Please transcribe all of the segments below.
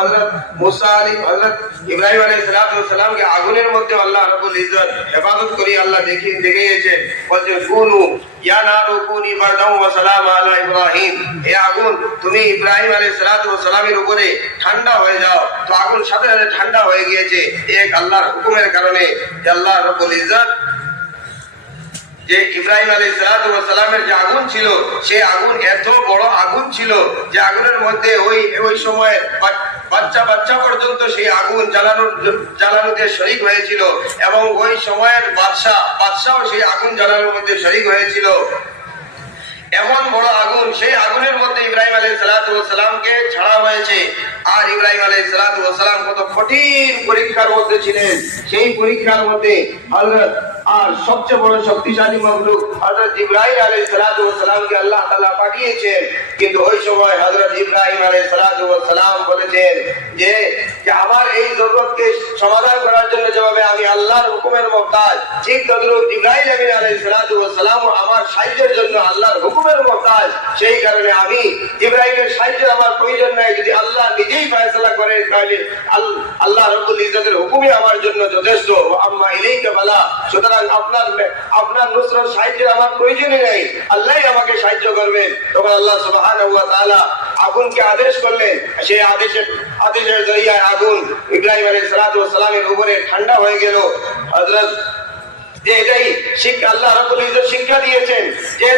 হযরত মুসা হযরত ইব্রাহিম আলাইহিস সালাম কে আগুনের মধ্যে আল্লাহ রাব্বুল ইজ্জত হেফাজত করি আল্লাহ দেখিয়েছেন। বলছে কুনু ইয়া নারু কুনি বারদাও ওয়া সালামা আলা ইব্রাহিম, হে আগুন তুমি ইব্রাহিম আলাইহিস সালামের উপরে ঠান্ডা হয়ে যাও। তো আগুন সাথে সাথে ঠান্ডা হয়ে গিয়েছে এক আল্লাহর হুকুমের কারণে। যে আল্লাহ রাব্বুল ইজ্জত যে ইব্রাহিম আলাইহিস সালামের যে আগুন ছিল, সেই আগুন এত বড় আগুন ছিল যে আগুনের মধ্যে ওই সময় বাচ্চা পর্যন্ত সেই আগুন জ্বালানোতে শরীক হয়েছিল এবং ওই সময়ের বাদশাও সেই আগুন জ্বালানোর মধ্যে শরীক হয়েছিল। এমন বড় আগুন, সেই আগুনের মধ্যে ইব্রাহিম আলাইহিস সালামকে ছাড়া হয়েছে। আর ইব্রাহিম আলাইহিস সালাম কত কঠিন পরীক্ষার মধ্যে ছিলেন। সেই পরীক্ষার মধ্যে হযরত আর সবচেয়ে বড় শক্তিশালী মখলুক হযরত জিবরাইল আলাইহিস সালামকে আল্লাহ তাআলা পাঠিয়েছেন। কিন্তু ওই সময় হযরত ইব্রাহিম আলাইহিস সালাম বলেছেন যে আমার এই জরুরতকে সমাধান করার জন্য যেভাবে আমি আল্লাহর হুকুমের মুহতাজ, ঠিক তদ্রুপ জিবরাইল আমিন আলাইহিস সালাম আমার সাহায্যের জন্য আল্লাহর হুকুমের মুহতাজ। সেই কারণে আমি জিবরাইলের সাহায্যের আমার প্রয়োজন নাই। যদি আল্লাহ নিজেই ফয়সালা করেন তাহলে আল্লাহ রাব্বুল ইজ্জতের হুকুমই আমার জন্য যথেষ্ট। আম্মা ইলাইকা বালা, সুতরাং আপনার নুসরত সাহায্যের আমার প্রয়োজনই নেই, আল্লাহই আমাকে সাহায্য করবেন। তখন আল্লাহ সুবহানাহু ওয়া তাআলা আগুনকে আদেশ করলেন। সেই আদেশের জরিয়ায় আগুন ইব্রাহিম আলাইহিস সালামের উপরে ঠান্ডা হয়ে গেল। হযরত যে এটাই শিক্ষা আল্লাহ রাব্বুল ইজ্জত শিক্ষা দিয়েছেন যে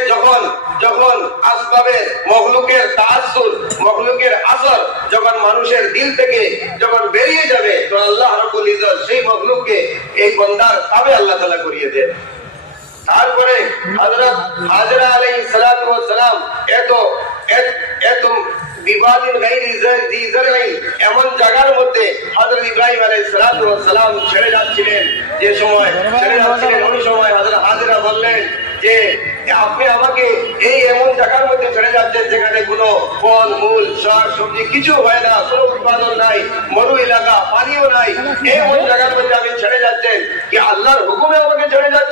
যখন আসবাবের মখলুকের তাআসসুর, মখলুকের আসর যখন মানুষের দিল থেকে যখন বেরিয়ে যাবে, তো আল্লাহ রাব্বুল ইজ্জত সেই মখলুককে এই বান্দার তাবে আল্লাহ তাআলা করিয়ে দেন। তারপরে হযরত হাজরা আলাইহিস সালাম এত বিবাদিন গায়রি জি জারঈন এমন জায়গার মধ্যে হযরত ইব্রাহিম আলাইহিস সালাম ছেড়ে যাচ্ছিলেন। যে সময় ছেড়ে যাচ্ছিলেন ওই সময় হযরত হাজরা বললেন যে আপনি আমাকে এই এমন জায়গার মধ্যে ছেড়ে যাচ্ছেন যেখানে কোনো ফল মূল শাক সবজি কিছু হয় না, কোনো উৎপাদন নাই, মরু এলাকা, পানিও নাই, এমন জায়গার মধ্যে আমি ছেড়ে যাচ্ছেন কি আল্লাহর হুকুমে আমাকে ছেড়ে যাচ্ছেন?